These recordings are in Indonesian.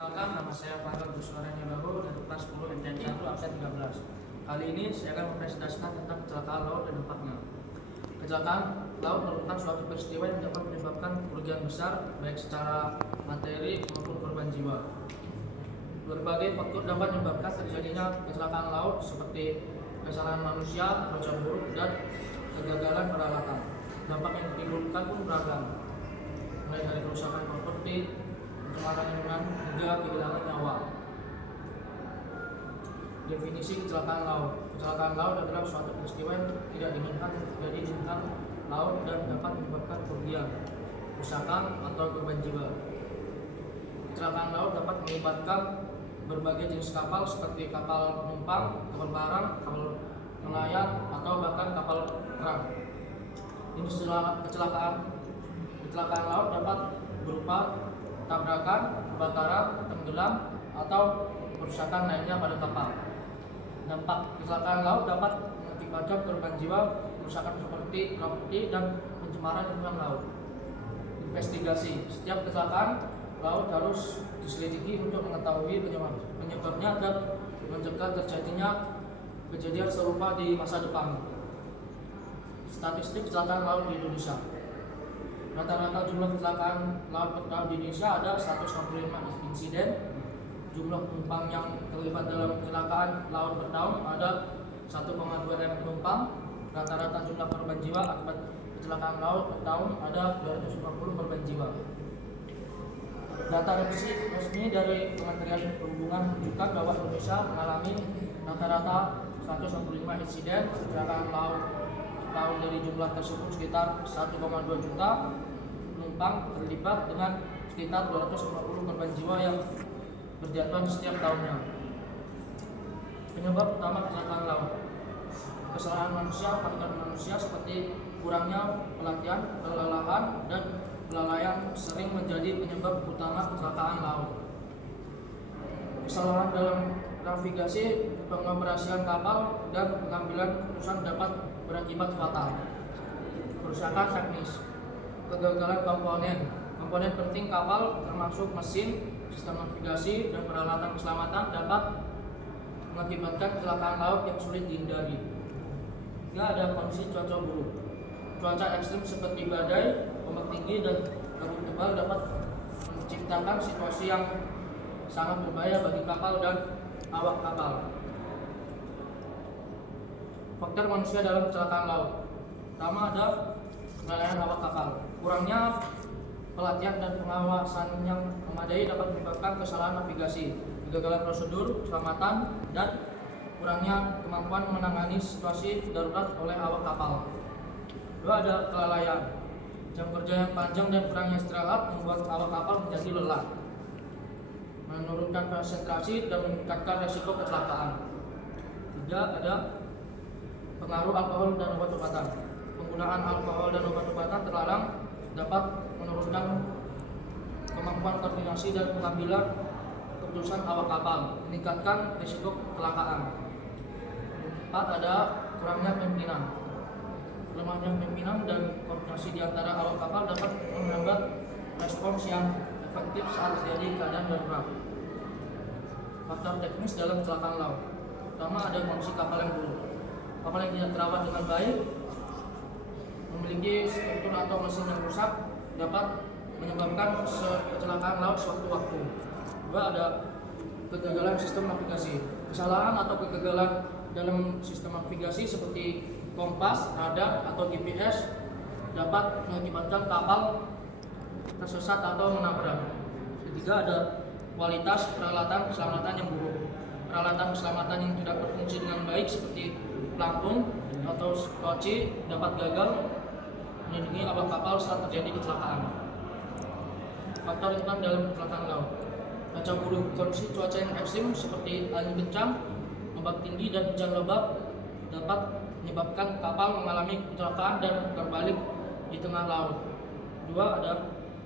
Perkenalkan, nama saya Farel Buswaranya Baru dari kelas 10 MTN 1 absen 13. Kali ini saya akan mempresentasikan tentang kecelakaan laut dan dampaknya. Kecelakaan laut merupakan suatu peristiwa yang dapat menyebabkan kerugian besar baik secara materi maupun korban jiwa. Berbagai faktor dapat menyebabkan terjadinya kecelakaan laut seperti kesalahan manusia, cuaca buruk, dan kegagalan peralatan. Dampak yang ditimbulkan pun beragam, mulai dari kerusakan properti, pencemaran lingkungan, hingga kehilangan nyawa. Definisi kecelakaan laut. Kecelakaan laut adalah suatu peristiwa yang tidak diinginkan yang terjadi di tengah laut dan dapat menyebabkan kerugian, kerusakan, atau korban jiwa. Kecelakaan laut dapat melibatkan berbagai jenis kapal seperti kapal penumpang, kapal barang, kapal nelayan, atau bahkan kapal perang. Jenis kecelakaan laut dapat berupa tabrakan, kebakaran, tenggelam, atau kerusakan lainnya pada kapal. Dampak kecelakaan laut dapat mengakibatkan korban jiwa, kerusakan seperti properti, dan pencemaran lingkungan laut. Investigasi. Setiap kecelakaan laut harus diselidiki untuk mengetahui penyebabnya dan mencegah terjadinya kejadian serupa di masa depan. Statistik kecelakaan laut di Indonesia. Rata-rata jumlah kecelakaan laut per tahun di Indonesia ada 165 insiden. Jumlah penumpang yang terlibat dalam kecelakaan laut per tahun ada 1,2 M penumpang. Rata-rata jumlah korban jiwa akibat kecelakaan laut per tahun ada 250 korban jiwa. Data resmi dari Kementerian Perhubungan menunjukkan bahwa Indonesia mengalami rata-rata 165 insiden kecelakaan laut tahun. Dari jumlah tersebut sekitar 1,2 juta penumpang terlibat dengan sekitar 250 korban jiwa yang berjatuhan setiap tahunnya. Penyebab utama kecelakaan laut. Kesalahan manusia, faktor manusia seperti kurangnya pelatihan, kelelahan, dan kelalaian sering menjadi penyebab utama kecelakaan laut. Kesalahan dalam navigasi, pengoperasian kapal, dan pengambilan keputusan dapat berakibat fatal. Kerusakan teknis. Kegagalan komponen penting kapal termasuk mesin, sistem navigasi, dan peralatan keselamatan dapat mengakibatkan kecelakaan laut yang sulit dihindari. Hingga ada kondisi cuaca buruk. Cuaca ekstrim seperti badai, ombak tinggi, dan kabut tebal dapat menciptakan situasi yang sangat berbahaya bagi kapal dan awak kapal. Faktor manusia dalam kecelakaan laut. Pertama ada kelalaian awak kapal. Kurangnya pelatihan dan pengawasan yang memadai dapat menyebabkan kesalahan navigasi, kegagalan prosedur keselamatan, dan kurangnya kemampuan menangani situasi darurat oleh awak kapal. Dua, ada kelalaian. Jam kerja yang panjang dan kurangnya istirahat membuat awak kapal menjadi lelah, menurunkan konsentrasi, dan meningkatkan resiko kecelakaan. Tiga, ada pengaruh alkohol dan obat-obatan. Penggunaan alkohol dan obat-obatan terlarang dapat menurunkan kemampuan koordinasi dan pengambilan keputusan awak kapal, meningkatkan risiko kecelakaan. 4, ada kurangnya pimpinan. Lemahnya pimpinan dan koordinasi di antara awak kapal dapat menghambat respons yang efektif saat terjadi keadaan darurat. Faktor teknis dalam kecelakaan laut. Pertama, ada kondisi kapal yang buruk. Kapal yang tidak terawat dengan baik, memiliki struktur atau mesin yang rusak, dapat menyebabkan kecelakaan laut sewaktu-waktu. Dua, ada kegagalan sistem navigasi. Kesalahan atau kegagalan dalam sistem navigasi seperti kompas, radar, atau GPS dapat mengakibatkan kapal tersesat atau menabrak. Ketiga, ada kualitas peralatan keselamatan yang buruk. Peralatan keselamatan yang tidak berfungsi dengan baik seperti pelampung atau skoci dapat gagal melindungi awak kapal saat terjadi kecelakaan. Faktor rentan dalam kecelakaan laut. Cuaca buruk. Kondisi cuaca yang ekstrim seperti angin kencang, ombak tinggi, dan hujan lebat dapat menyebabkan kapal mengalami kecelakaan dan terbalik di tengah laut. Dua, ada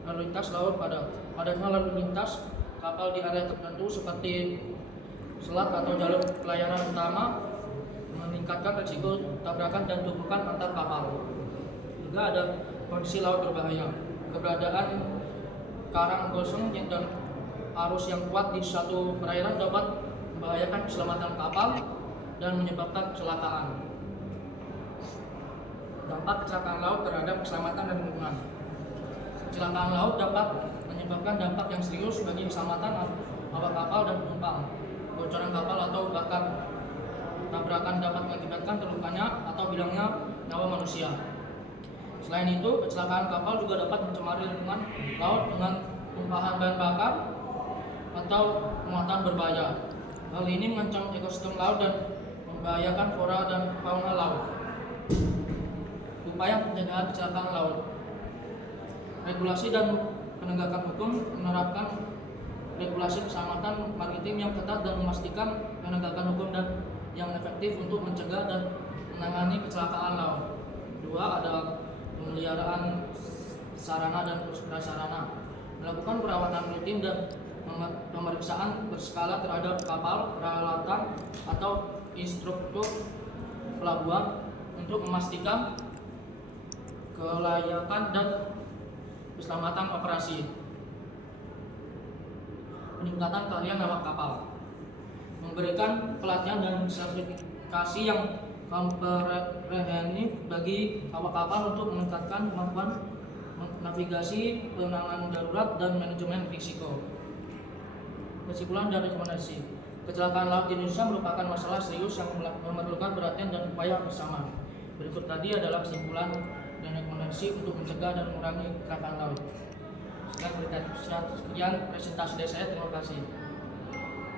lalu lintas laut padat. Padatnya lalu lintas kapal di area tertentu seperti selat atau jalur pelayaran utama meningkatkan risiko tabrakan dan tumpukan antar kapal. Juga ada kondisi laut berbahaya. Keberadaan karang gosong dan arus yang kuat di suatu perairan dapat membahayakan keselamatan kapal dan menyebabkan kecelakaan. Dampak kecelakaan laut terhadap keselamatan dan lingkungan. Kecelakaan laut dapat menyebabkan dampak yang serius bagi keselamatan awak kapal dan penumpang. Bocoran kapal atau bahkan tabrakan dapat mengakibatkan terlukanya atau hilangnya nyawa manusia. Selain itu, kecelakaan kapal juga dapat mencemari lingkungan laut dengan tumpahan bahan bakar atau muatan berbahaya. Hal ini mengancam ekosistem laut dan membahayakan flora dan fauna laut. Upaya pencegahan kecelakaan laut. Regulasi dan penegakan hukum menerapkan regulasi keselamatan maritim yang ketat dan memastikan penegakan hukum dan yang efektif untuk mencegah dan menangani kecelakaan laut. 2. Ada pemeliharaan sarana dan prasarana. Melakukan perawatan rutin dan pemeriksaan berskala terhadap kapal, peralatan, atau instruktur pelabuhan untuk memastikan kelayakan dan keselamatan operasi. Peningkatan keahlian awak kapal. Memberikan pelatihan dan sertifikasi yang komprehensif bagi awak kapal untuk meningkatkan kemampuan navigasi, penanganan darurat, dan manajemen risiko. Kesimpulan dan rekomendasi. Kecelakaan laut di Indonesia merupakan masalah serius yang memerlukan perhatian dan upaya bersama. Berikut tadi adalah kesimpulan dan rekomendasi untuk mencegah dan mengurangi kecelakaan laut. Sekian presentasi dari saya. Terima kasih.